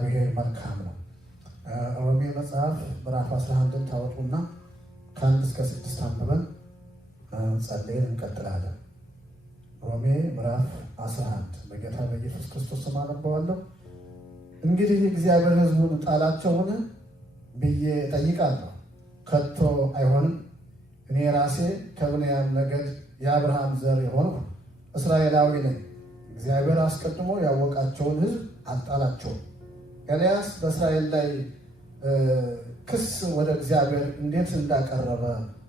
እግዚአብሔር መልካም ነው። ሮሜ መጽሐፍ ምዕራፍ 11 ታወጡና ከ1 እስከ 6 አንብበን ጸልየን እንቀጥላለን። ሮሜ ምዕራፍ 11 በጌታ በኢየሱስ ክርስቶስ ስም አነባዋለሁ። እንግዲህ እግዚአብሔር ሕዝቡን ጣላቸውን ብዬ እጠይቃለሁ? ከቶ አይሆንም። እኔ ራሴ ከብንያም ነገድ የአብርሃም ዘር የሆንሁ እስራኤላዊ ነኝ። እግዚአብሔር አስቀድሞ ያወቃቸውን ሕዝብ አልጣላቸውም። ኤልያስ በእስራኤል ላይ ክስ ወደ እግዚአብሔር እንዴት እንዳቀረበ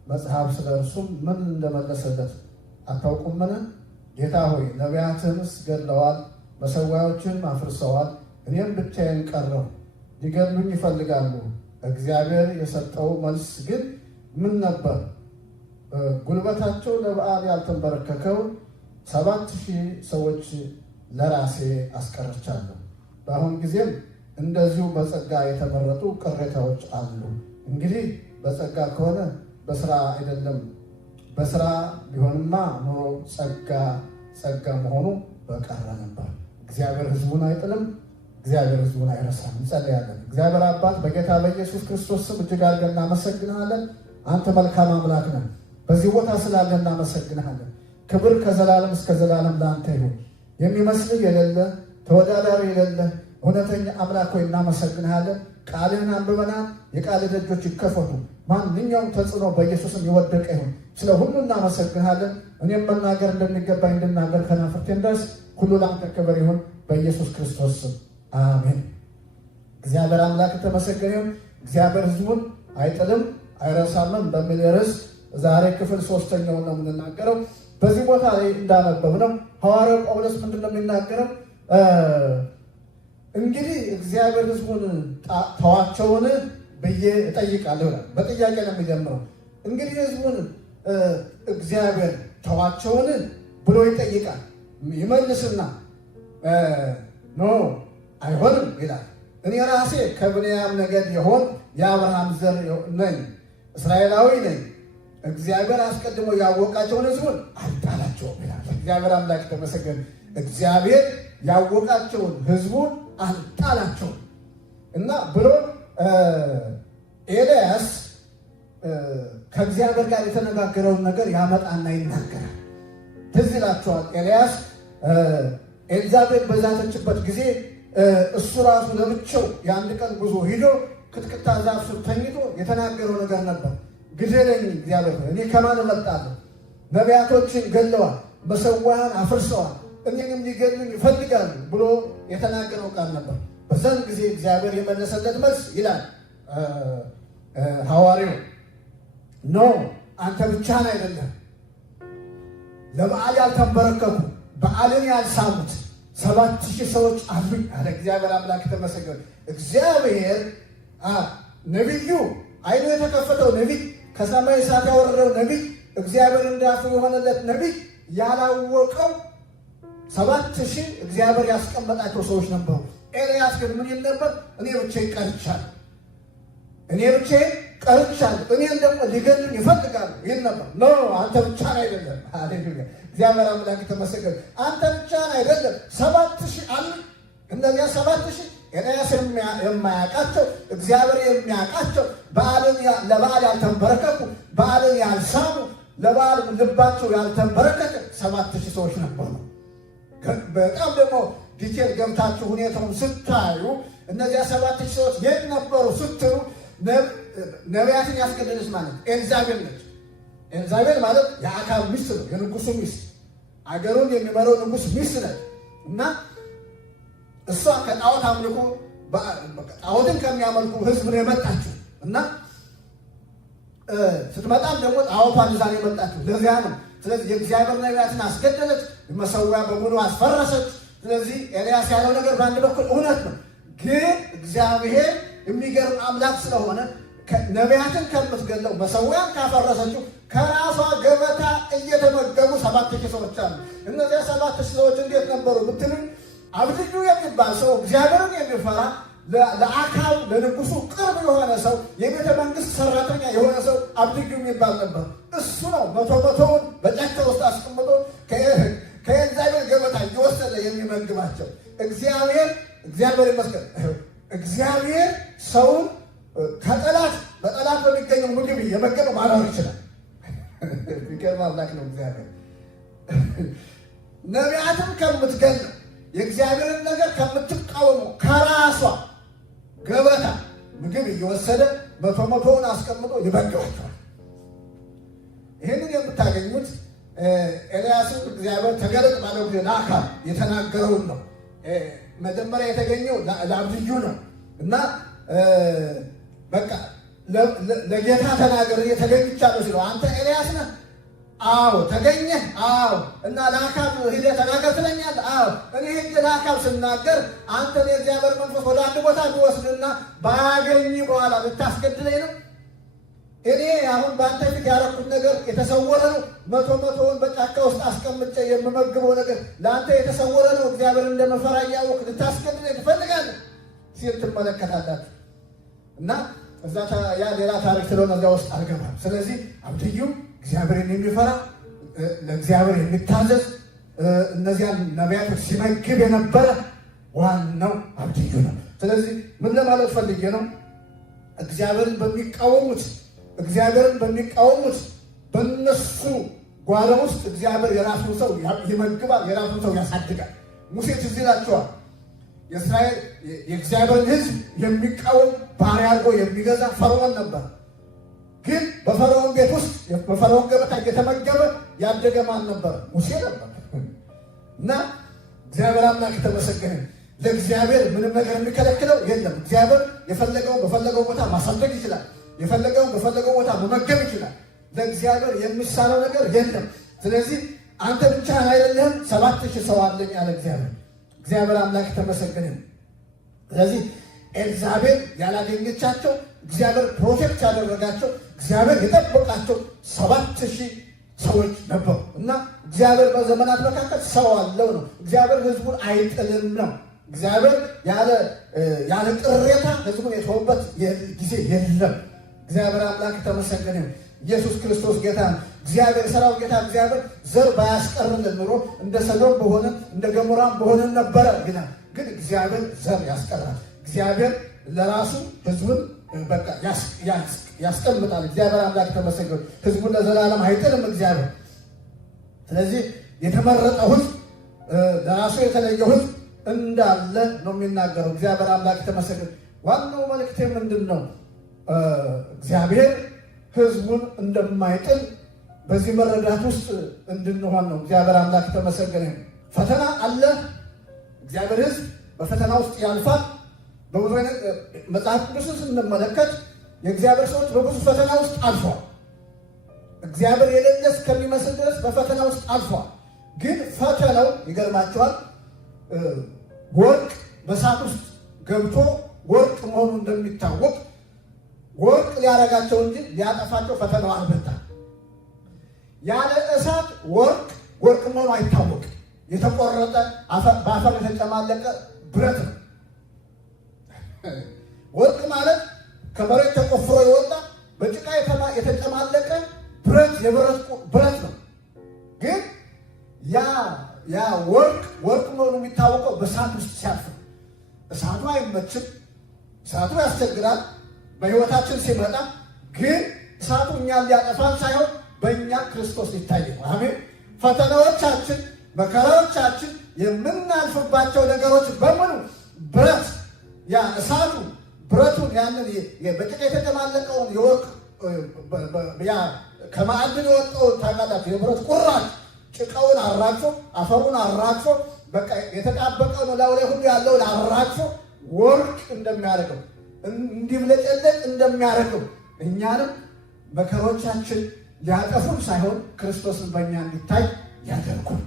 መጽሐፍ ስለ እርሱም ምን እንደመለሰለት አታውቁምን? ጌታ ሆይ ነቢያትንስ ገድለዋል፣ መሠዊያዎችንም አፍርሰዋል፣ እኔም ብቻዬን ቀረሁ፣ ሊገድሉኝ ይፈልጋሉ። እግዚአብሔር የሰጠው መልስ ግን ምን ነበር? ጉልበታቸው ለበዓል ያልተንበረከከው 7,000 ሰዎች ለራሴ አስቀርቻለሁ። በአሁን ጊዜም እንደዚሁ በጸጋ የተመረጡ ቅሬታዎች አሉ። እንግዲህ በጸጋ ከሆነ በስራ አይደለም። በስራ ቢሆንማ ኖሮ ጸጋ መሆኑ በቀረ ነበር። እግዚአብሔር ሕዝቡን አይጥልም፣ እግዚአብሔር ሕዝቡን አይረሳም። እንጸልያለን። እግዚአብሔር አባት በጌታ በኢየሱስ ክርስቶስ ስም እጅግ አድርገን እናመሰግንሃለን። አንተ መልካም አምላክ ነህ። በዚህ ቦታ ስላለ እናመሰግንሃለን። ክብር ከዘላለም እስከ ዘላለም ለአንተ ይሁን። የሚመስልህ የሌለ ተወዳዳሪ የሌለ እውነተኛ አምላክ ሆይ እናመሰግንሃለን። ቃልህን አንብበናል። የቃል ደጆች ይከፈቱ። ማንኛውም ተጽዕኖ በኢየሱስም የወደቀ ይሁን። ስለ ሁሉ እናመሰግንሃለን። እኔም መናገር እንደሚገባኝ እንድናገር ከናፍርቴን ድረስ ሁሉ ለአንተ ክብር ይሁን በኢየሱስ ክርስቶስ ስም አሜን። እግዚአብሔር አምላክ የተመሰገነ ይሁን። እግዚአብሔር ሕዝቡን አይጥልም አይረሳምም በሚል ርዕስ ዛሬ ክፍል 3ኛውን ነው የምንናገረው። በዚህ ቦታ ላይ እንዳነበብነው ሐዋርያው ጳውሎስ ምንድን ነው የሚናገረው? እንግዲህ እግዚአብሔር ሕዝቡን ተዋቸውን ብዬ እጠይቃለሁ ይላል። በጥያቄ ነው የሚጀምረው። እንግዲህ ሕዝቡን እግዚአብሔር ተዋቸውን ብሎ ይጠይቃል። ይመልስና ኖ አይሆንም ይላል። እኔ ራሴ ከብንያም ነገድ የሆን የአብርሃም ዘር ነኝ፣ እስራኤላዊ ነኝ። እግዚአብሔር አስቀድሞ ያወቃቸውን ሕዝቡን አልጣላቸውም ይላል። እግዚአብሔር አምላክ ተመሰገነ። እግዚአብሔር ያወቃቸውን ሕዝቡን አልጣላቸውም እና ብሎ ኤልያስ ከእግዚአብሔር ጋር የተነጋገረውን ነገር ያመጣና ይናገራል። ትዝ ይላችኋል። ኤልያስ ኤልዛቤል በዛተችበት ጊዜ እሱ ራሱ ለብቻው የአንድ ቀን ጉዞ ሂዶ ክትክታ ዛፍ ስር ተኝቶ የተናገረው ነገር ነበር። ግደለኝ እግዚአብሔር፣ እኔ ከማን እመጣለሁ? ነቢያቶችን ገለዋል፣ መሠዊያን አፍርሰዋል፣ እኔንም ሊገሉኝ ይፈልጋሉ ብሎ የተናገረው ቃል ነበር። በዛን ጊዜ እግዚአብሔር የመለሰለት መልስ ይላል ሐዋርያው ኖ አንተ ብቻህን አይደለም፣ ለበዓል ያልተንበረከኩ በዓልን ያልሳሙት 7,000 ሰዎች አሉኝ አለ። እግዚአብሔር አምላክ ተመሰገነ። እግዚአብሔር ነቢዩ አይኑ የተከፈተው ነቢይ፣ ከሰማይ እሳት ያወረደው ነቢይ፣ እግዚአብሔር እንዳፉ የሆነለት ነቢይ ያላወቀው 7,000 እግዚአብሔር ያስቀመጣቸው ሰዎች ነበሩ። ኤልያስ ግን ምን ይል ነበር? እኔ ብቻዬን ቀርቻለሁ፣ እኔ ብቻዬን ቀርቻለሁ፣ እኔን ደግሞ ሊገሉኝ ይፈልጋሉ ይል ነበር። ኖ አንተ ብቻህን አይደለም። ሃሌሉያ! እግዚአብሔር አምላክ ተመሰገነ። አንተ ብቻህን አይደለም፣ 7,000 አሉ። እነዚያ 7,000 ኤልያስ የማያውቃቸው እግዚአብሔር የሚያውቃቸው ለበዓል ያልተንበረከኩ በዓልን ያልሳሙ ለበዓል ልባቸው ያልተንበረከከ 7,000 ሰዎች ነበሩ። በጣም ደግሞ ዲቴል ገብታችሁ ሁኔታውን ስታዩ እነዚያ 7,000 ሰዎች የት ነበሩ ስትሉ ነቢያትን ያስገደለች ማለት ኤልዛቤል ነች። ኤልዛቤል ማለት የአካብ ሚስት ነው፣ የንጉሱ ሚስት፣ አገሩን የሚመራው ንጉስ ሚስት ነች እና እሷ ከጣዖት አምልኮ ጣዖትን ከሚያመልኩ ህዝብ ነው የመጣችው እና ስትመጣም ደግሞ ጣዖቷን ይዛ ነው የመጣችው። ለዚያ ነው። ስለዚህ የእግዚአብሔር ነቢያትን አስገደለች፣ መሠዊያ በሙሉ አስፈረሰች። ስለዚህ ኤልያስ ያለው ነገር በአንድ በኩል እውነት ነው፣ ግን እግዚአብሔር የሚገርም አምላክ ስለሆነ ነቢያትን ከምትገለው መሠዊያን ካፈረሰችው ከራሷ ገበታ እየተመገቡ 7,000 ሰዎች አሉ። እነዚያ 7,000 ሰዎች እንዴት ነበሩ ብትሉኝ፣ አብድዩ የሚባል ሰው እግዚአብሔርን የሚፈራ ለአካብ ለንጉሱ ቅርብ የሆነ ሰው የቤተ መንግስት ሰራተኛ የሆነ ሰው አብድዩ የሚባል ነበር። እሱ ነው 100ውን በጫካ ውስጥ አስቀምጦ ከኤልዛቤል ገበታ እየወሰደ የሚመግባቸው። እግዚአብሔር ይመስገን እግዚአብሔር ሰውን ከጠላት በጠላት በሚገኘው ምግብ እየመገበ ማኖር ይችላል። የሚገርም አምላክ ነው እግዚአብሔር። ነቢያትም ከምትገል የእግዚአብሔርን ነገር ከምትቃወሙ ከራሷ ገበታ ምግብ እየወሰደ መቶውን አስቀምጦ ይመግባቸዋል። ይህንን የምታገኙት ኤልያስን እግዚአብሔር ተገለጥ ባለው ጊዜ ለአካብ የተናገረውን ነው። መጀመሪያ የተገኘው ለአብድዩ ነው እና በቃ ለጌታ ተናገር ተገኝቻለሁ ሲለው አንተ ኤልያስ ነህ? አዎ። ተገኘህ? አዎ። እና ለአካብ ሂደህ ተናገር ትለኛለህ? አዎ። እኔ ሄጄ ለአካብ ስናገር አንተን የእግዚአብሔር መንፈስ ወደ አንድ ቦታ ቢወስድና ባገኝ በኋላ ልታስገድለኝ ነው? እኔ አሁን በአንተ ፊት ያደረኩት ነገር የተሰወረ ነው። መቶውን በጫካ ውስጥ አስቀምጬ የምመግበው ነገር ለአንተ የተሰወረ ነው። እግዚአብሔር እንደመፈራ እያወቅህ ልታስገድለኝ ትፈልጋለህ ሲል ትመለከታላችሁ። እና እዛ ያ ሌላ ታሪክ ስለሆነ እዚያ ውስጥ አልገባም። ስለዚህ አብድዩ እግዚአብሔርን የሚፈራ ለእግዚአብሔር የሚታዘዝ እነዚያን ነቢያቶች ሲመግብ የነበረ ዋናው አብድዩ ነው። ስለዚህ ምን ለማለት ፈልጌ ነው? እግዚአብሔርን በሚቃወሙት በእነሱ ጓዳ ውስጥ እግዚአብሔር የራሱን ሰው ይመግባል፣ የራሱን ሰው ያሳድጋል። ሙሴ ትዝ ይላችኋል። የእግዚአብሔርን ሕዝብ የሚቃወም ባሪያ አድርጎ የሚገዛ ፈርዖን ነበር። ግን በፈርዖን ቤት ውስጥ በፈርዖን ገበታ እየተመገበ ያደገ ማን ነበር? ሙሴ ነበር። እና እግዚአብሔር አምላክ የተመሰገነ። ለእግዚአብሔር ምንም ነገር የሚከለክለው የለም። እግዚአብሔር የፈለገውን በፈለገው ቦታ ማሳደግ ይችላል። የፈለገውን በፈለገው ቦታ መመገብ ይችላል። ለእግዚአብሔር የሚሳነው ነገር የለም። ስለዚህ አንተ ብቻህን አይደለህም፣ 7,000 ሰው አለኝ አለ እግዚአብሔር። እግዚአብሔር አምላክ ተመሰገነ። ስለዚህ ኤልዛቤል ያላገኘቻቸው እግዚአብሔር ፕሮቴክት ያደረጋቸው እግዚአብሔር የጠበቃቸው 7,000 ሰዎች ነበሩ። እና እግዚአብሔር በዘመናት መካከል ሰው አለው ነው። እግዚአብሔር ሕዝቡን አይጥልም ነው። እግዚአብሔር ያለ ቅሬታ ሕዝቡን የተወበት ጊዜ የለም። እግዚአብሔር አምላክ ተመሰገነ። ኢየሱስ ክርስቶስ ጌታ ነው። እግዚአብሔር ሰራው ጌታ እግዚአብሔር ዘር ባያስቀርልን ኑሮ እንደ ሰዶም በሆነ እንደ ገሞራም በሆነ ነበረ። ግን እግዚአብሔር ዘር ያስቀራል። እግዚአብሔር ለራሱ ሕዝቡን በቃ ያስቀምጣል። እግዚአብሔር አምላክ ተመሰገነ። ሕዝቡን ለዘላለም አይጥልም እግዚአብሔር። ስለዚህ የተመረጠው ሕዝብ ለራሱ የተለየው ሕዝብ እንዳለ ነው የሚናገረው። እግዚአብሔር አምላክ ተመሰገነ። ዋናው መልእክቴ ምንድን ነው? እግዚአብሔር ሕዝቡን እንደማይጥል በዚህ መረዳት ውስጥ እንድንሆን ነው። እግዚአብሔር አምላክ ተመሰገነ። ፈተና አለ። እግዚአብሔር ሕዝብ በፈተና ውስጥ ያልፋል። በብዙ አይነት መጽሐፍ ቅዱስን ስንመለከት የእግዚአብሔር ሰዎች በብዙ ፈተና ውስጥ አልፏል። እግዚአብሔር የሌለ እስከሚመስል ድረስ በፈተና ውስጥ አልፏል። ግን ፈተናው ይገርማቸዋል። ወርቅ በእሳት ውስጥ ገብቶ ወርቅ መሆኑ እንደሚታወቅ ወርቅ ሊያረጋቸው እንጂ ሊያጠፋቸው ፈተናው አልመጣም። ያለ እሳት ወርቅ መሆኑ አይታወቅም። የተቆረጠ በአፈር የተጨማለቀ ብረት ነው። ወርቅ ማለት ከመሬት ተቆፍሮ የወጣ በጭቃ የተጨማለቀ ብረት ነው። ግን ያ ወርቅ መሆኑ የሚታወቀው በእሳት ውስጥ ሲያልፍ። እሳቱ አይመችም፣ እሳቱ ያስቸግራል በሕይወታችን ሲመጣ። ግን እሳቱ እኛን ሊያጠፋን ሳይሆን በእኛ ክርስቶስ ሊታይ ነው። አሜን። ፈተናዎቻችን፣ መከራዎቻችን፣ የምናልፍባቸው ነገሮች በሙሉ ብረት ያ እሳቱ ብረቱን ያንን በጭቃ የተጨማለቀውን የወርቅ ያ ከማዕድን የወጣውን ታውቃላችሁ፣ የብረት ቁራጭ ጭቃውን አራግፎ አፈሩን አራግፎ በቃ የተጣበቀው ነው ላዩ ላይ ሁሉ ያለውን አራግፎ ወርቅ እንደሚያደርገው እንዲብለጨለጭ እንደሚያደርገው እኛንም መከሮቻችን ሊያጠፉን ሳይሆን ክርስቶስን በእኛ እንዲታይ ያደርጉን።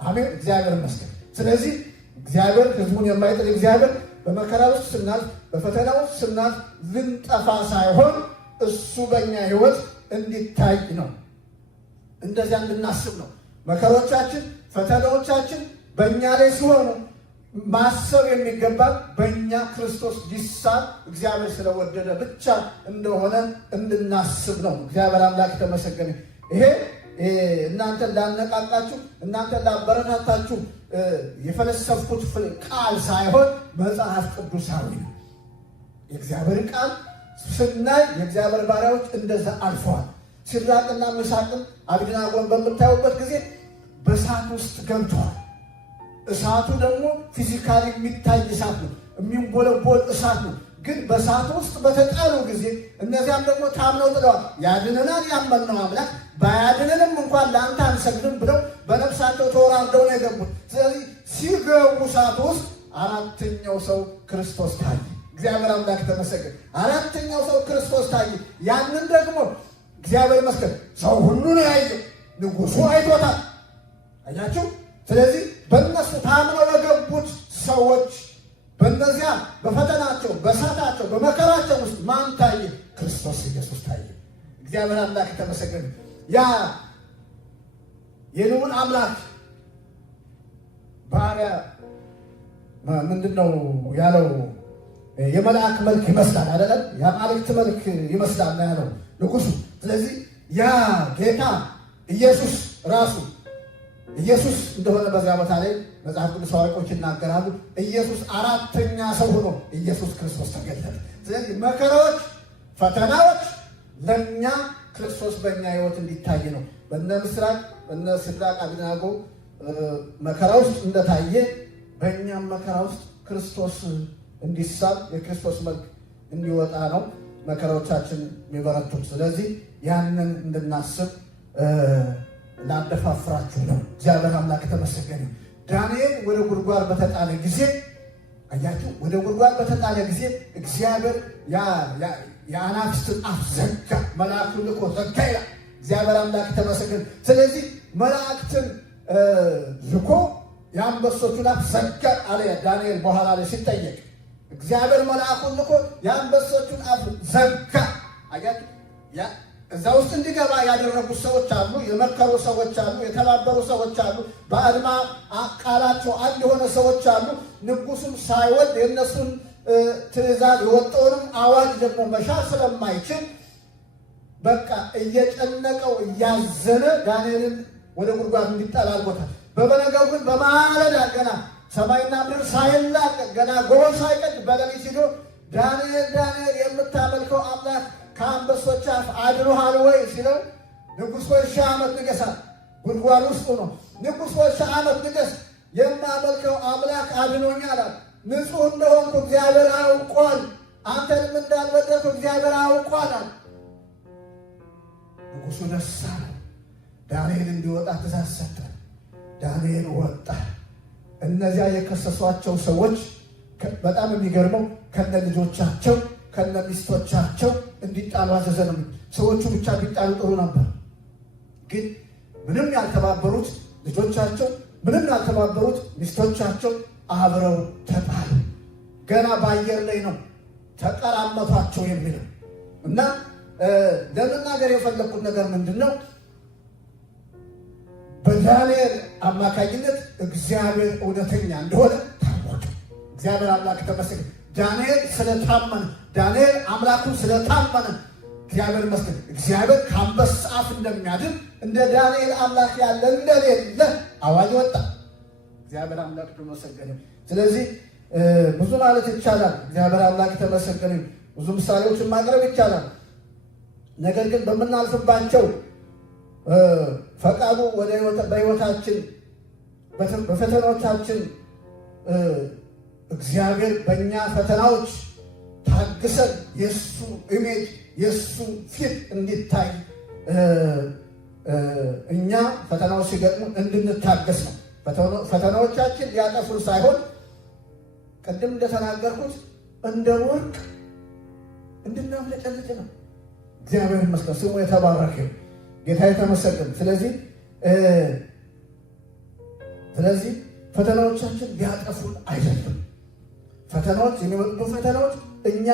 አሜን። እግዚአብሔር ይመስገን። ስለዚህ እግዚአብሔር ሕዝቡን የማይጥል እግዚአብሔር በመከራ ውስጥ ስናልፍ በፈተና ውስጥ ስናልፍ ልንጠፋ ሳይሆን እሱ በእኛ ሕይወት እንዲታይ ነው። እንደዚያ እንድናስብ ነው። መከሮቻችን፣ ፈተናዎቻችን በእኛ ላይ ሲሆኑ ማሰብ የሚገባል በእኛ ክርስቶስ ሊሳል እግዚአብሔር ስለወደደ ብቻ እንደሆነ እንድናስብ ነው። እግዚአብሔር አምላክ ተመሰገነ። ይሄ እናንተን ላነቃቃችሁ፣ እናንተን ላበረታታችሁ የፈለሰፍኩት ቃል ሳይሆን መጽሐፍ ቅዱሳዊ ነው። የእግዚአብሔር ቃል ስናይ የእግዚአብሔር ባሪያዎች እንደዛ አልፈዋል። ሲድራቅና ሚሳቅን አብደናጎን በምታዩበት ጊዜ በእሳት ውስጥ ገብተዋል። እሳቱ ደግሞ ፊዚካሊ የሚታይ እሳት ነው፣ የሚንቦለቦል እሳት ነው። ግን በእሳት ውስጥ በተጣሉ ጊዜ እነዚያም ደግሞ ታምነው ጥለዋል። ያድነናል ያመንነው አምላክ ባያድነንም እንኳን ለአንተ አንሰግድም ብለው በነፍሳቸው ተወራርደው ነው የገቡት። ስለዚህ ሲገቡ እሳት ውስጥ አራተኛው ሰው ክርስቶስ ታየ። እግዚአብሔር አምላክ ተመሰገነ። አራተኛው ሰው ክርስቶስ ታየ። ያንን ደግሞ እግዚአብሔር ይመስገን ሰው ሁሉ ነው ያየው። ንጉሡ አይቶታል። አያችሁ። ስለዚህ በእነሱ ታምነው የገቡት ሰዎች በእነዚያ በፈተናቸው፣ በእሳታቸው፣ በመከራቸው ውስጥ ማን ታየ? ክርስቶስ ኢየሱስ ታየ። እግዚአብሔር አምላክ ተመሰገነ። ያ የልዑል አምላክ ባሪያ ምንድን ነው ያለው? የመልአክ መልክ ይመስላል አይደለም? የአማልክት መልክ ይመስላል ነው ያለው ንጉሡ። ስለዚህ ያ ጌታ ኢየሱስ ራሱ ኢየሱስ እንደሆነ በዚያ ቦታ ላይ መጽሐፍ ቅዱስ አዋቂዎች ይናገራሉ። ኢየሱስ አራተኛ ሰው ሆኖ ኢየሱስ ክርስቶስ ተገለጠ። ስለዚህ መከራዎች፣ ፈተናዎች ለእኛ ክርስቶስ በእኛ ሕይወት እንዲታይ ነው። በነ ምስራቅ በነ ሲድራቅ አብደናጎ መከራ ውስጥ እንደታየ በእኛም መከራ ውስጥ ክርስቶስ እንዲሳል የክርስቶስ መልክ እንዲወጣ ነው መከራዎቻችን የሚበረቱት። ስለዚህ ያንን እንድናስብ ላደፋፍራችሁ ነው። እግዚአብሔር አምላክ ተመሰገነ። ዳንኤል ወደ ጉድጓድ በተጣለ ጊዜ አያችሁ፣ ወደ ጉድጓድ በተጣለ ጊዜ እግዚአብሔር የአናብስትን አፍ ዘጋ፣ መልአኩን ልኮ ዘጋ ይላል። እግዚአብሔር አምላክ ተመሰገነ። ስለዚህ መላእክትን ልኮ የአንበሶቹን አፍ ዘጋ አለ ዳንኤል። በኋላ ላይ ሲጠየቅ እግዚአብሔር መልአኩን ልኮ የአንበሶቹን አፍ ዘጋ። አያችሁ፣ እዛ ውስጥ እንዲገባ ያደረጉት ሰዎች አሉ፣ የመከሩ ሰዎች አሉ፣ የተባበሩ ሰዎች አሉ፣ በአድማ ቃላቸው አንድ የሆነ ሰዎች አሉ። ንጉሡም ሳይወድ የእነሱን ትእዛዝ የወጣውንም አዋጅ ደግሞ መሻር ስለማይችል በቃ እየጨነቀው እያዘነ ዳንኤልን ወደ ጉድጓድ እንዲጣል አድርጎታል። በበነጋው ግን በማለዳ ገና ሰማይና ምድር ሳይላቀቅ ገና ጎህ ሳይቀድ በሌሊት ሄዶ ዳንኤል ዳንኤል የምታመልከው አምላክ ከአንበሶች አፍ አድኖሃል ወይ ሲለው፣ ንጉሥ ሆይ 1000 ዓመት ንገሥ፣ ጉድጓድ ውስጥ ነው። ንጉሥ ሆይ 1000 ዓመት ንገሥ፣ የማመልከው አምላክ አድኖኛል። ንጹሕ እንደሆንኩ እግዚአብሔር አውቋል፣ አንተንም እንዳልበደልኩ እግዚአብሔር አውቋል። ንጉሡ ደስ አለው። ዳንኤል እንዲወጣ ትእዛዝ ሰጠ። ዳንኤል ወጣ። እነዚያ የከሰሷቸው ሰዎች በጣም የሚገርመው ከነ ልጆቻቸው ከነ ሚስቶቻቸው እንዲጣሉ አዘዘ ነው። ሰዎቹ ብቻ ቢጣሉ ጥሩ ነበር፣ ግን ምንም ያልተባበሩት ልጆቻቸው፣ ምንም ያልተባበሩት ሚስቶቻቸው አብረው ተጣሉ። ገና በአየር ላይ ነው ተቀራመቷቸው የሚለው እና ለመናገር የፈለግኩት ነገር ምንድን ነው? በዳንኤል አማካኝነት እግዚአብሔር እውነተኛ እንደሆነ ታወቀ። እግዚአብሔር አምላክ ተመስገን። ዳንኤል ስለታመነ፣ ዳንኤል አምላኩን ስለታመነ እግዚአብሔር ይመስገን። እግዚአብሔር ከአንበሳ አፍ እንደሚያድን እንደ ዳንኤል አምላክ ያለ እንደሌለ አዋጅ ወጣ። እግዚአብሔር አምላክ ተመሰገነ። ስለዚህ ብዙ ማለት ይቻላል። እግዚአብሔር አምላክ ተመሰገነ። ብዙ ምሳሌዎችን ማቅረብ ይቻላል። ነገር ግን በምናልፍባቸው ፈቃዱ በሕይወታችን በፈተናዎቻችን እግዚአብሔር በእኛ ፈተናዎች ታግሰን የእሱ ኢሜጅ የእሱ ፊት እንዲታይ እኛ ፈተናዎች ሲገጥሙ እንድንታገስ ነው። ፈተናዎቻችን ሊያጠፉን ሳይሆን ቅድም እንደተናገርኩት እንደ ወርቅ እንድናብለጨልጭ ነው። እግዚአብሔር ይመስገን፣ ስሙ የተባረከ ጌታ የተመሰገነ። ስለዚህ ፈተናዎቻችን ሊያጠፉን አይደሉም። ፈተናዎች የሚመጡ ፈተናዎች እኛ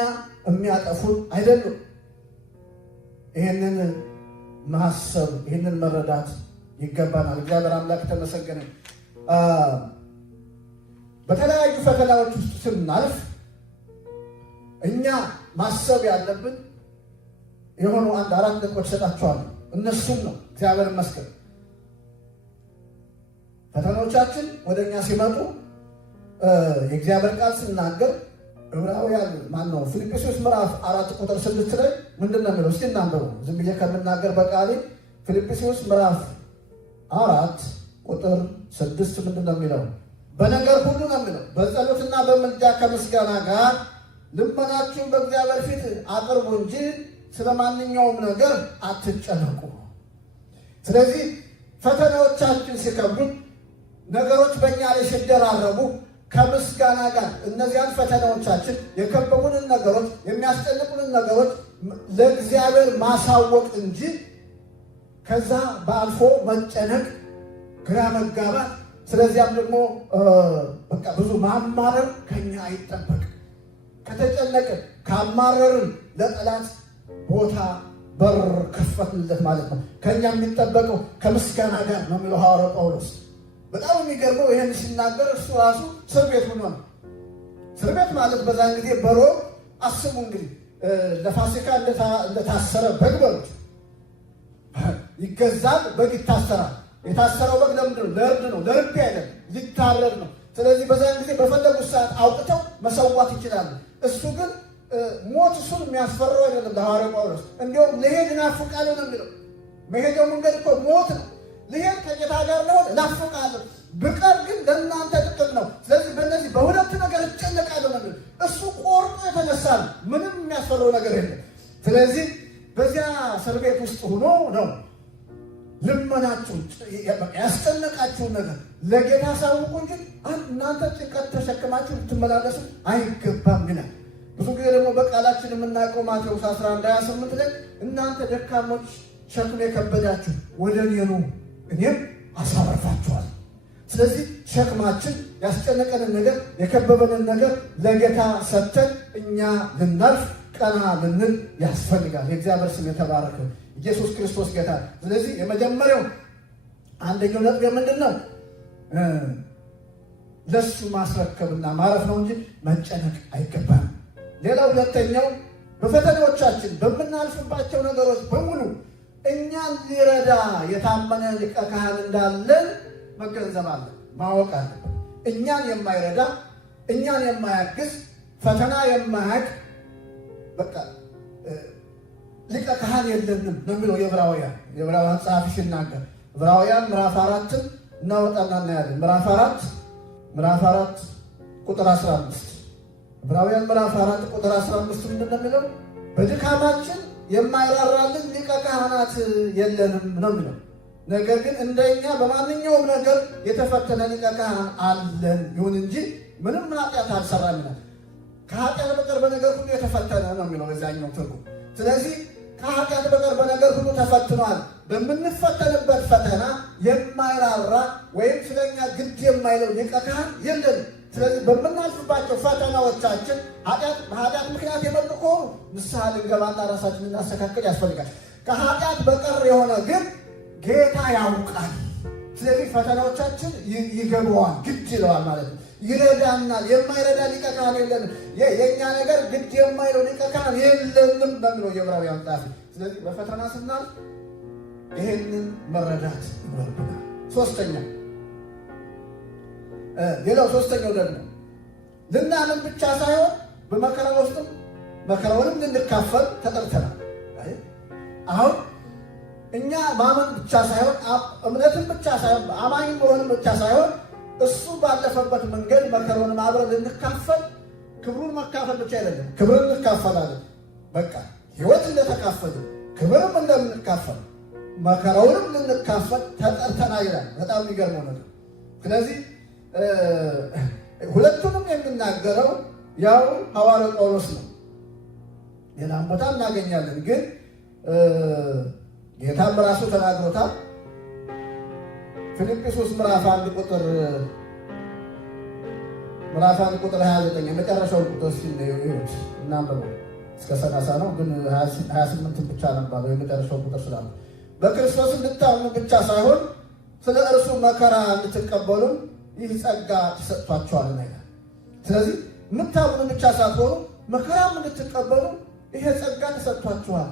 የሚያጠፉን አይደሉም። ይህንን ማሰብ ይህንን መረዳት ይገባናል። እግዚአብሔር አምላክ ተመሰገነ። በተለያዩ ፈተናዎች ውስጥ ስናልፍ እኛ ማሰብ ያለብን የሆኑ 4 ነጥቦች እሰጣቸዋለሁ። እነሱም ነው እግዚአብሔር ይመስገን ፈተናዎቻችን ወደ እኛ ሲመጡ የእግዚአብሔር ቃል ሲናገር ዕብራውያን ማነው ፊልጵስዩስ ምዕራፍ 4 ቁጥር 6 ላይ ምንድን ነው የሚለው? እስኪ እናንበቡ። ዝም ብዬ ከምናገር በቃሌ ፊልጵስዩስ ምዕራፍ 4 ቁጥር 6 ምንድን ነው የሚለው? በነገር ሁሉ ነው የሚለው በጸሎትና በምልጃ ከምስጋና ጋር ልመናችሁን በእግዚአብሔር ፊት አቅርቡ እንጂ ስለ ማንኛውም ነገር አትጨነቁ። ስለዚህ ፈተናዎቻችን ሲከብዱን፣ ነገሮች በእኛ ላይ ሲደራረቡ ከምስጋና ጋር እነዚያን ፈተናዎቻችን የከበቡንን ነገሮች የሚያስጨንቁንን ነገሮች ለእግዚአብሔር ማሳወቅ እንጂ ከዛ በአልፎ መጨነቅ፣ ግራ መጋባት፣ ስለዚያም ደግሞ በቃ ብዙ ማማረር ከኛ አይጠበቅ። ከተጨነቅን ካማረርን ለጠላት ቦታ በር ከፈትንለት ማለት ነው። ከኛ የሚጠበቀው ከምስጋና ጋር ነው የሚለው ሐዋርያው ጳውሎስ። በጣም የሚገርመው ይህን ሲናገር እሱ ራሱ እስር ቤት ሆኖ ነው። እስር ቤት ማለት በዛን ጊዜ በሮም አስቡ እንግዲህ ለፋሲካ እንደታሰረ በግ በሉት ይገዛል። በግ ይታሰራል። የታሰረው በግ ለምንድን ነው? ለእርድ ነው። ለርድ አይደለም፣ ሊታረድ ነው። ስለዚህ በዛን ጊዜ በፈለጉት ሰዓት አውጥተው መሰዋት ይችላሉ። እሱ ግን ሞት እሱን የሚያስፈራው አይደለም ለሐዋርያው ጳውሎስ። እንዲሁም ልሄድ እናፍቃለሁ ነው የሚለው። መሄጃው መንገድ እኮ ሞት ነው። ልሄድ ከጌታ ጋር ለሆን እናፍቃለሁ፣ ብቀር ግን ለእናንተ ጥቅም ነው። ስለዚህ በእነዚህ በሁለቱ ነገር እጨነቃለሁ ነው የሚለው። እሱ ቆርጦ የተነሳ ነው። ምንም የሚያስፈራው ነገር የለም። ስለዚህ በዚያ እስር ቤት ውስጥ ሆኖ ነው ልመናችሁን ያስጨነቃችሁን ነገር ለጌታ ሳውቁ እንጂ እናንተ ጭንቀት ተሸክማችሁ ልትመላለሱ አይገባም ይላል። ብዙ ጊዜ ደግሞ በቃላችን የምናውቀው ማቴዎስ 11:28 ላይ እናንተ ደካሞች ሸክም የከበዳችሁ ወደ እኔ ኑ እኔም አሳርፋችኋል። ስለዚህ ሸክማችን ያስጨነቀንን ነገር የከበበንን ነገር ለጌታ ሰጥተን እኛ ልናልፍ ቀና ልንል ያስፈልጋል። የእግዚአብሔር ስም የተባረከ ኢየሱስ ክርስቶስ ጌታ። ስለዚህ የመጀመሪያው አንደኛው ነጥብ ምንድን ነው? ለሱ ማስረከብና ማረፍ ነው እንጂ መጨነቅ አይገባም። ሌላው ሁለተኛው በፈተናዎቻችን በምናልፍባቸው ነገሮች በሙሉ እኛን ሊረዳ የታመነ ሊቀ ካህን እንዳለን መገንዘብ አለን፣ ማወቅ አለን። እኛን የማይረዳ እኛን የማያግዝ ፈተና የማያውቅ በቃ ሊቀ ካህን የለንም ነው የሚለው የዕብራውያን ጸሐፊ ሲናገር። ዕብራውያን ምዕራፍ 4 እናወጣና እናያለን። ምዕራፍ 4 ቁጥር 15 ዕብራውያን ምዕራፍ 4 ቁጥር 15 ምንድን ነው የሚለው? በድካማችን የማይራራልን ሊቀ ካህናት የለንም ነው የሚለው። ነገር ግን እንደኛ በማንኛውም ነገር የተፈተነ ሊቀ ካህን አለን፣ ይሁን እንጂ ምንም ኃጢአት አልሰራም ይላል። ከኃጢአት በቀር በነገር ሁሉ የተፈተነ ነው የሚለው በዛኛው ትርጉም። ስለዚህ ከኃጢአት በቀር በነገር ሁሉ ተፈትኗል። በምንፈተንበት ፈተና የማይራራ ወይም ስለኛ ግድ የማይለው ሊቀ ካህን የለንም። ስለዚህ በምናልፍባቸው ፈተናዎቻችን በኃጢአት ምክንያት የመጡ ከሆኑ ንስሐ ልንገባና ራሳችን ልናስተካከል ያስፈልጋል። ከኃጢአት በቀር የሆነ ግን ጌታ ያውቃል። ስለዚህ ፈተናዎቻችን ይገባዋል፣ ግድ ይለዋል ማለት ነው። ይረዳናል። የማይረዳ ሊቀ ካህን የለንም። የእኛ ነገር ግድ የማይለው ሊቀ ካህን የለንም በሚለው የዕብራውያን ጸሐፊ። ስለዚህ በፈተና ስናልፍ ይሄንን መረዳት ይኖርብናል። ሶስተኛው ደግሞ ልናምን ብቻ ሳይሆን በመከራ ውስጥም መከራውንም ልንካፈል ተጠርተናል። አሁን እኛ ማመን ብቻ ሳይሆን እምነትን ብቻ ሳይሆን አማኝ መሆንም ብቻ ሳይሆን እሱ ባለፈበት መንገድ መከራውንም አብረን ልንካፈል፣ ክብሩን መካፈል ብቻ አይደለም፣ ክብርን እንካፈላለን። በቃ ሕይወት እንደተካፈልን ክብርም እንደምንካፈል መከራውንም ልንካፈል ተጠርተናል ይላል። በጣም የሚገርመው ነገር። ስለዚህ ሁለቱንም የሚናገረው ያው ሐዋርያው ጳውሎስ ነው። ሌላም ቦታ እናገኛለን፣ ግን ጌታም ራሱ ተናግሮታል። ፊልጵስዩስ ምዕራፍ 1 ቁጥር 29 የመጨረሻውን ቁጥር ሲነዩት እናንበበው። እስከ 30 ነው፣ ግን 28 ብቻ ነበር የመጨረሻው ቁጥር ስላለ በክርስቶስ እንድታምኑ ብቻ ሳይሆን ስለ እርሱ መከራ እንድትቀበሉ ይህ ጸጋ ተሰጥቷቸዋልና ይላል። ስለዚህ የምታምኑ ብቻ ሳትሆኑ መከራም እንድትቀበሉ ይሄ ጸጋ ተሰጥቷቸዋል።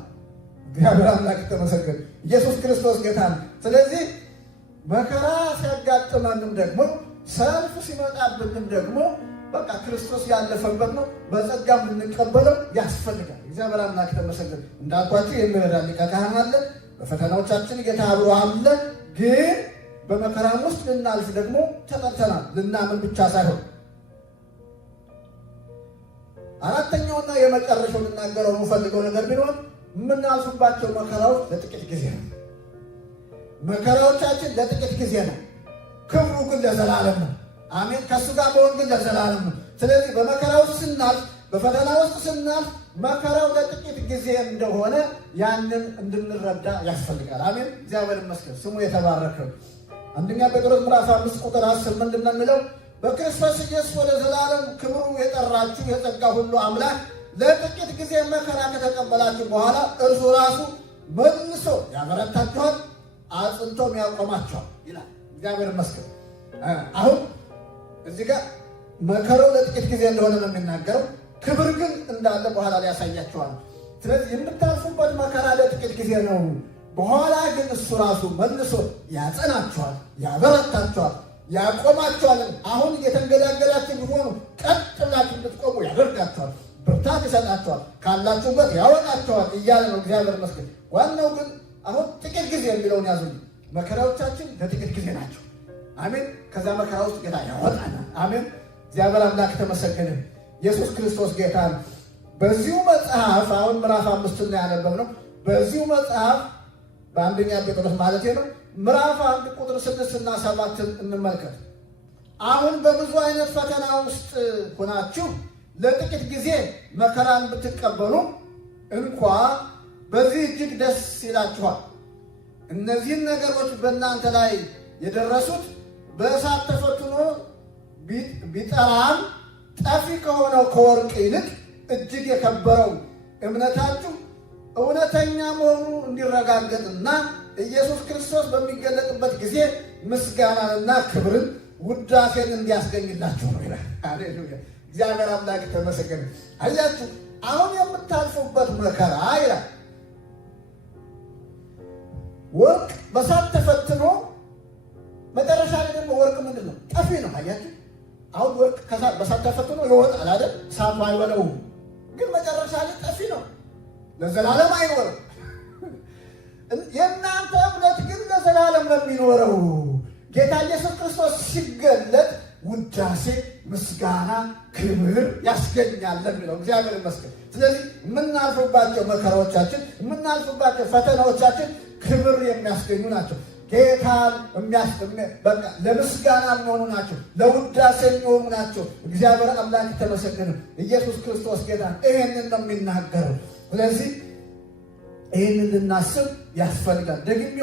እግዚአብሔር አምላክ ተመሰገነ። ኢየሱስ ክርስቶስ ጌታ ነው። ስለዚህ መከራ ሲያጋጥመንም ደግሞ ሰልፍ ሲመጣብንም ደግሞ በቃ ክርስቶስ ያለፈበት ነው። በጸጋም ልንቀበለው ያስፈልጋል። እግዚአብሔር አምላክ ተመሰገነ። እንዳልኳችሁ የሚረዳ ሊቀ ካህን አለ። በፈተናዎቻችን ጌታ አብሮ አለ። ግን በመከራም ውስጥ ልናልፍ ደግሞ ተጠርተናል። ልናምን ብቻ ሳይሆን አራተኛውና የመጨረሻው ልናገረው የምፈልገው ነገር ቢኖር የምናልፍባቸው መከራዎች ለጥቂት ጊዜ ነው። መከራዎቻችን ለጥቂት ጊዜ ነው። ክብሩ ግን ለዘላለም ነው። አሜን። ከእሱ ጋር መሆን ግን ለዘላለም ነው። ስለዚህ በመከራ ውስጥ ስናልፍ፣ በፈተና ውስጥ ስናልፍ መከራው ለጥቂት ጊዜ እንደሆነ ያንን እንድንረዳ ያስፈልጋል። አሜን። እግዚአብሔር ይመስገን፣ ስሙ የተባረከ። አንደኛ ጴጥሮስ ምዕራፍ 5 ቁጥር 10 ምንድን ነው የሚለው? በክርስቶስ ኢየሱስ ወደ ዘላለም ክብሩ የጠራችሁ የጸጋ ሁሉ አምላክ ለጥቂት ጊዜ መከራ ከተቀበላችሁ በኋላ እርሱ ራሱ መልሶ ያበረታችኋል፣ አጽንቶም ያቆማችኋል ይላል። እግዚአብሔር ይመስገን። አሁን እዚህ ጋር መከራው ለጥቂት ጊዜ እንደሆነ ነው የሚናገረው። ክብር ግን እንዳለ በኋላ ላይ ያሳያችኋል። ስለዚህ የምታልፉበት መከራ ለጥቂት ጊዜ ነው። በኋላ ግን እሱ ራሱ መልሶ ያጸናችኋል፣ ያበረታችኋል፣ ያቆማችኋል። አሁን እየተንገዳገዳችሁ ቢሆኑ ቀጥ ብላችሁ እንድትቆሙ ያደርጋችኋል፣ ብርታት ይሰጣችኋል፣ ካላችሁበት ያወጣችኋል እያለ ነው። እግዚአብሔር ይመስገን። ዋናው ግን አሁን ጥቂት ጊዜ የሚለውን ያዙልኝ። መከራዎቻችን ለጥቂት ጊዜ ናቸው። አሜን። ከዛ መከራ ውስጥ ጌታ ያወጣናል። አሜን። እግዚአብሔር አምላክ ተመሰገነ። ኢየሱስ ክርስቶስ ጌታ ነው። በዚሁ መጽሐፍ አሁን ምዕራፍ 5 ላይ ያነበብነው በዚሁ መጽሐፍ በአንደኛ ጴጥሮስ ማለት ነው ምዕራፍ 1 ቁጥር 6 እና 7 እንመልከት። አሁን በብዙ አይነት ፈተና ውስጥ ሆናችሁ ለጥቂት ጊዜ መከራን ብትቀበሉ እንኳ በዚህ እጅግ ደስ ይላችኋል። እነዚህን ነገሮች በእናንተ ላይ የደረሱት በእሳት ተፈትኖ ቢጠራም ጠፊ ከሆነው ከወርቅ ይልቅ እጅግ የከበረው እምነታችሁ እውነተኛ መሆኑ እንዲረጋገጥና ኢየሱስ ክርስቶስ በሚገለጥበት ጊዜ ምስጋናንና ክብርን ውዳሴን እንዲያስገኝላችሁ ነው ይላል። ሃሌሉያ! እግዚአብሔር አምላክ ተመሰገነ። አያችሁ፣ አሁን የምታልፉበት መከራ ይላል ወርቅ በእሳት ተፈትኖ መጨረሻ ላይ ደግሞ ወርቅ ምንድን ነው? ጠፊ ነው። አያችሁ፣ አሁን ወርቅ በእሳት ተፈትኖ ይወጣል አይደል? እሳቱ አይበለውም፣ ግን መጨረሻ ላይ ጠፊ ነው፣ ለዘላለም አይኖርም። የእናንተ እምነት ግን ለዘላለም ነው የሚኖረው። ጌታ ኢየሱስ ክርስቶስ ሲገለጥ ውዳሴ፣ ምስጋና፣ ክብር ያስገኛል ለሚለው እግዚአብሔር ይመስገን። ስለዚህ የምናልፍባቸው መከራዎቻችን፣ የምናልፍባቸው ፈተናዎቻችን ክብር የሚያስገኙ ናቸው። ጌታን ለምስጋና የሚሆኑ ናቸው። ለውዳሴ የሚሆኑ ናቸው። እግዚአብሔር አምላክ ተመሰገነ። ኢየሱስ ክርስቶስ ጌታ ይሄንን ነው የሚናገረው። ስለዚህ ይህንን ልናስብ ያስፈልጋል። ደግሜ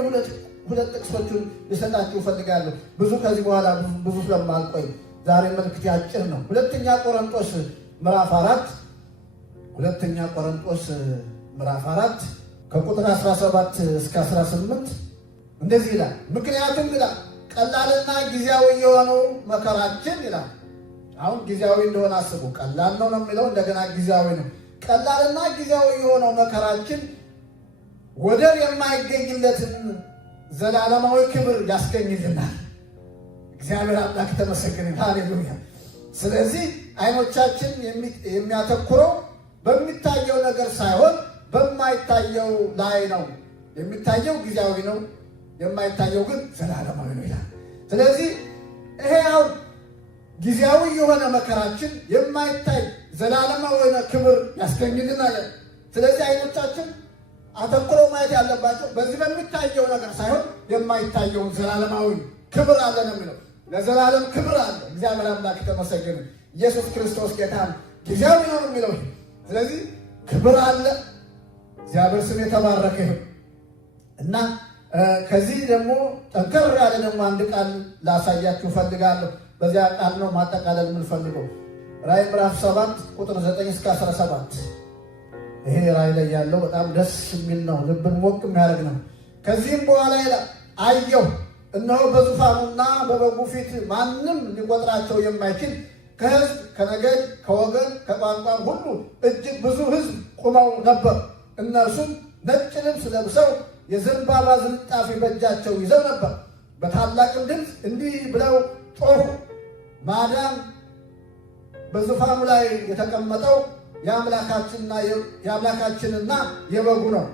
ሁለት ጥቅሶቹን ልሰጣችሁ እፈልጋለሁ። ብዙ ከዚህ በኋላ ብዙ ስለማልቆይ ዛሬ መልእክቴ አጭር ነው። ሁለተኛ ቆሮንቶስ ምዕራፍ 4 ከቁጥር 17 እስከ 18 እንደዚህ ይላል። ምክንያቱም ይላል ቀላልና ጊዜያዊ የሆነው መከራችን ይላል። አሁን ጊዜያዊ እንደሆነ አስቡ። ቀላል ነው የሚለው እንደገና ጊዜያዊ ነው። ቀላልና ጊዜያዊ የሆነው መከራችን ወደር የማይገኝለትን ዘላለማዊ ክብር ያስገኝልናል። እግዚአብሔር አምላክ ተመሰገነ። ሃሌሉያ! ስለዚህ አይኖቻችን የሚያተኩረው በሚታየው ነገር ሳይሆን በማይታየው ላይ ነው። የሚታየው ጊዜያዊ ነው፣ የማይታየው ግን ዘላለማዊ ነው ይላል። ስለዚህ ይሄ አሁን ጊዜያዊ የሆነ መከራችን የማይታይ ዘላለማዊ የሆነ ክብር ያስገኝልናል። ስለዚህ አይኖቻችን አተኩረው ማየት ያለባቸው በዚህ በሚታየው ነገር ሳይሆን የማይታየውን ዘላለማዊ ክብር አለ ነው የሚለው። ለዘላለም ክብር አለ። እግዚአብሔር አምላክ ተመሰገነ። ኢየሱስ ክርስቶስ ጌታ ነው። ጊዜያዊ ነው የሚለው። ስለዚህ ክብር አለ። እግዚአብሔር ስም የተባረከ ይሁን እና ከዚህ ደግሞ ጠንከር ያለ ደግሞ አንድ ቃል ላሳያችሁ ፈልጋለሁ። በዚያ ቃል ነው ማጠቃለል የምንፈልገው። ራዕይ ምዕራፍ 7 ቁጥር 9 እስከ 17 ይሄ ራዕይ ላይ ያለው በጣም ደስ የሚል ነው። ልብን ሞቅ የሚያደርግ ነው። ከዚህም በኋላ ይላል አየሁ፣ እነሆ በዙፋኑና በበጉ ፊት ማንም ሊቆጥራቸው የማይችል ከሕዝብ፣ ከነገድ፣ ከወገን፣ ከቋንቋም ሁሉ እጅግ ብዙ ሕዝብ ቆመው ነበር። እነርሱም ነጭ ልብስ ለብሰው የዘንባባ ዝንጣፊ በእጃቸው ይዘው ነበር። በታላቅም ድምፅ እንዲህ ብለው ጮኹ፣ ማዳን በዙፋኑ ላይ የተቀመጠው የአምላካችንና የበጉ ነው።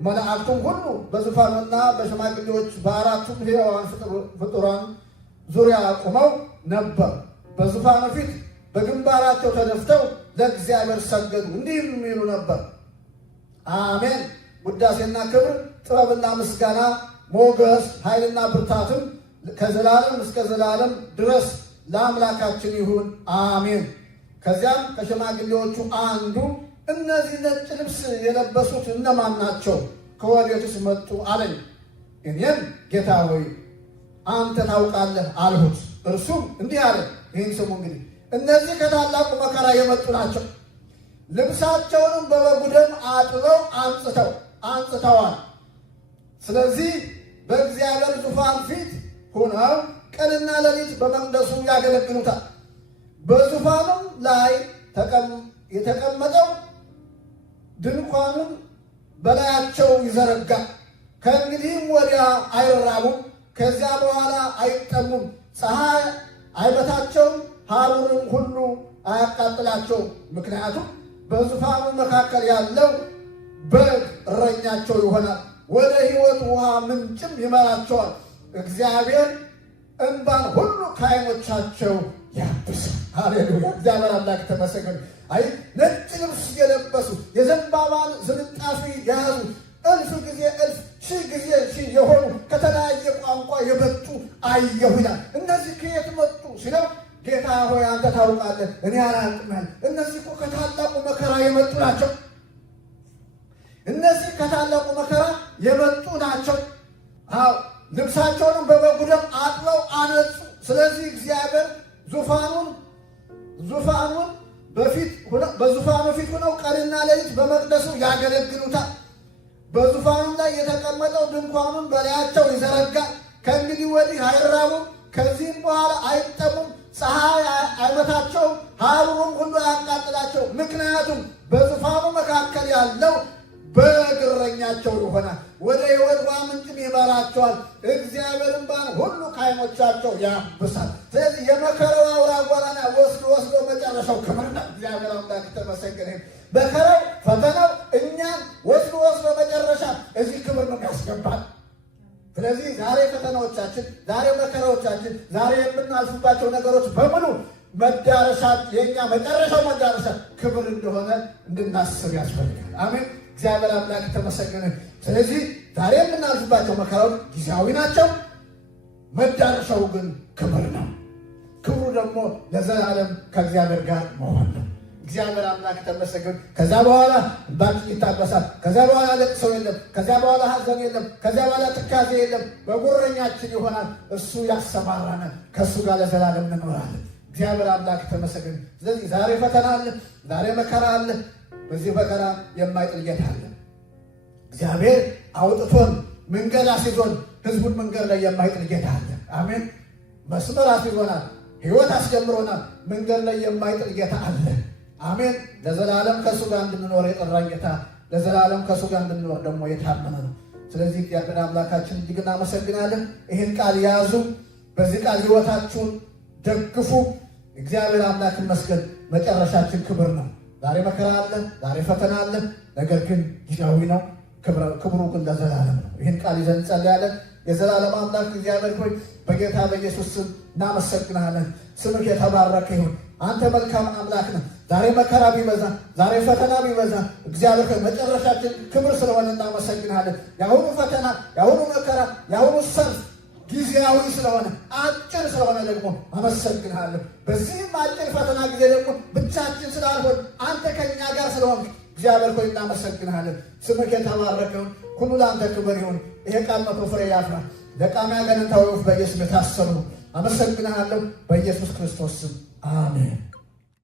መላእክቱም ሁሉ በዙፋኑና በሽማግሌዎች በአራቱም ሕያዋን ፍጡራን ዙሪያ ቆመው ነበር። በዙፋኑ ፊት በግንባራቸው ተደፍተው ለእግዚአብሔር ሰገዱ፣ እንዲህም የሚሉ ነበር። አሜን። ውዳሴና ክብር፣ ጥበብና ምስጋና፣ ሞገስ፣ ኃይልና ብርታትም ከዘላለም እስከ ዘላለም ድረስ ለአምላካችን ይሁን፣ አሜን። ከዚያም ከሽማግሌዎቹ አንዱ እነዚህ ነጭ ልብስ የለበሱት እነማን ናቸው? ከወዴትስ መጡ? አለኝ። እኔም ጌታ ሆይ አንተ ታውቃለህ አልሁት። እርሱም እንዲህ አለ። ይህን ስሙ እንግዲህ። እነዚህ ከታላቁ መከራ የመጡ ናቸው። ልብሳቸውንም በበጉ ደም አጥበው አንጽተዋል። ስለዚህ በእግዚአብሔር ዙፋን ፊት ሆነው ቀንና ሌሊት በመቅደሱ ያገለግሉታል። በዙፋኑም ላይ የተቀመጠው ድንኳኑን በላያቸው ይዘረጋል። ከእንግዲህም ወዲያ አይራቡም፣ ከዚያ በኋላ አይጠሙም። ፀሐይ አይመታቸውም፣ ሐሩርም ሁሉ አያቃጥላቸውም። ምክንያቱም በዙፋኑ መካከል ያለው በግ እረኛቸው ይሆናል፣ ወደ ሕይወት ውሃ ምንጭም ይመራቸዋል። እግዚአብሔር እንባን ሁሉ ከዓይኖቻቸው ያብሳል። ሃሌሉያ! እግዚአብሔር አምላክ ተመሰገነ። አይ ነጭ ልብስ የለበሱ የዘንባባን ዝንጣፊ የያዙ እልፍ ጊዜ እልፍ ሺህ ጊዜ ሺህ የሆኑ ከተለያየ ቋንቋ የመጡ አየሁ ይላል። እነዚህ ከየት መጡ ሲለው ጌታ ሆይ አንተ ታውቃለህ፣ እኔ አላውቅም። እነዚህ እኮ ከታላቁ መከራ የመጡ ናቸው። እነዚህ ከታላቁ መከራ የመጡ ናቸው። አዎ ልብሳቸውንም በበጉ ደም አጥበው አነጹ። ስለዚህ እግዚአብሔር በዙፋኑ ፊት ሆነው ቀንና ሌሊት በመቅደሱ ያገለግሉታል። በዙፋኑም ላይ የተቀመጠው ድንኳኑን በላያቸው ይዘረጋል። ከእንግዲህ ወዲህ አይራቡም፣ ከዚህም በኋላ አይጠሙም። ፀሐይ አይመታቸውም፣ ሐሩርም ሁሉ አያቃጥላቸው። ምክንያቱም በዙፋኑ መካከል ያለው በግ እረኛቸው ይሆናል፣ ወደ ሕይወት ውሃ ምንጭም ይመራቸዋል። እግዚአብሔር እንባን ሁሉ ከዓይኖቻቸው ያብሳል። ስለዚህ የመከራው አውራ ጎዳና ወስዶ መጨረሻው ክብር ነው። እግዚአብሔር አምላክ ተመሰገነ። መከራው ፈተናው እኛን ወስዶ መጨረሻ እዚህ ክብር ነው ያስገባል። ስለዚህ ዛሬ ፈተናዎቻችን፣ ዛሬ መከራዎቻችን፣ ዛሬ የምናልፍባቸው ነገሮች በሙሉ መዳረሻ የእኛ መጨረሻው መዳረሻ ክብር እንደሆነ እንድናስብ ያስፈልጋል። አሜን። እግዚአብሔር አምላክ ተመሰገነ። ስለዚህ ዛሬ የምናልፍባቸው መከራዎች ጊዜያዊ ናቸው፣ መዳረሻው ግን ክብር ነው። ክብሩ ደግሞ ለዘላለም ከእግዚአብሔር ጋር መሆን ነው። እግዚአብሔር አምላክ ተመሰገነ። ከዛ በኋላ እንባችን ይታበሳል። ከዛ በኋላ ለቅሶ የለም። ከዛ በኋላ ሐዘን የለም። ከዛ በኋላ ትካዜ የለም። በጉረኛችን ይሆናል። እሱ ያሰማራናል። ከእሱ ጋር ለዘላለም እንኖራለን። እግዚአብሔር አምላክ ተመሰገነ። ስለዚህ ዛሬ ፈተና አለ፣ ዛሬ መከራ አለ። በዚህ መከራ የማይጥል ጌታ አለ። እግዚአብሔር አውጥቶን መንገድ አስይዞን ሕዝቡን መንገድ ላይ የማይጥል ጌታ አለ። አሜን። መስመር አስይዞናል፣ ሕይወት አስጀምሮናል። መንገድ ላይ የማይጥል ጌታ አለ። አሜን። ለዘላለም ከእሱ ጋር እንድንኖር የጠራን ጌታ ለዘላለም ከእሱ ጋር እንድንኖር ደግሞ የታመነ ነው። ስለዚህ እግዚአብሔር አምላካችን እጅግ እናመሰግናለን። ይህን ቃል ያዙ፣ በዚህ ቃል ሕይወታችሁን ደግፉ። እግዚአብሔር አምላክ ይመስገን። መጨረሻችን ክብር ነው። ዛሬ መከራ አለ፣ ዛሬ ፈተና አለ። ነገር ግን ጊዜያዊ ነው። ክብሩ ግን ለዘላለም ነው። ይህን ቃል ይዘን እንጸልያለን። የዘላለም አምላክ እግዚአብሔር ሆይ በጌታ በኢየሱስ ስም እናመሰግናለን። ስምህ የተባረከ ይሁን። አንተ መልካም አምላክ ነህ። ዛሬ መከራ ቢበዛ፣ ዛሬ ፈተና ቢበዛ እግዚአብሔር ሆይ መጨረሻችን ክብር ስለሆነ እናመሰግናለን። የአሁኑ ፈተና፣ የአሁኑ መከራ፣ የአሁኑ ሰልፍ ጊዜያዊ ስለሆነ አጭር ስለሆነ ደግሞ አመሰግንሃለሁ። በዚህም አጭር ፈተና ጊዜ ደግሞ ብቻችን ስላልሆን አንተ ከኛ ጋር ስለሆን እግዚአብሔር ሆይ እናመሰግንሃለን። ስምህ የተባረከውን ሁሉ ለአንተ ክብር ይሁን። ይሄ ቃል መቶ ፍሬ ያፍራ። ለቃሚያ ገነታዊ ወፍ በኢየሱስ የታሰሩ አመሰግንሃለሁ። በኢየሱስ ክርስቶስ ስም አሜን።